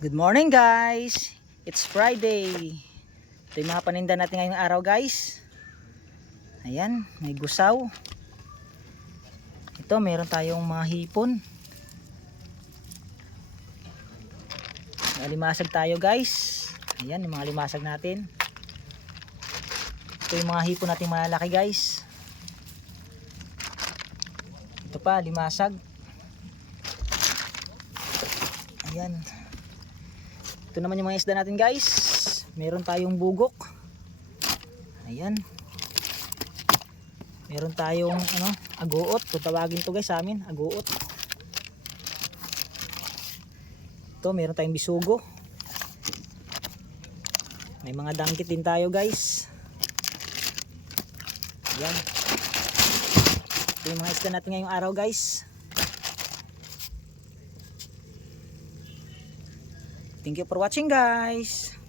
Good morning guys! It's Friday. Ito yung mga paninda natin ngayong araw guys. Ayan, may gusaw. Ito, meron tayong mga hipon. May alimasag tayo guys. Ayan, yung mga limasag natin. Ito yung mga hipon natin malalaki guys. Ito pa, limasag. Ayan. Ito naman yung mga isda natin guys. Meron tayong bugok. Ayan. Meron tayong agoot. Kung tawagin to guys sa amin, agoot. Ito, meron tayong bisugo. May mga dangkit din tayo guys. Ayan. Ito yung mga isda natin ngayong araw guys. Thank you for watching guys.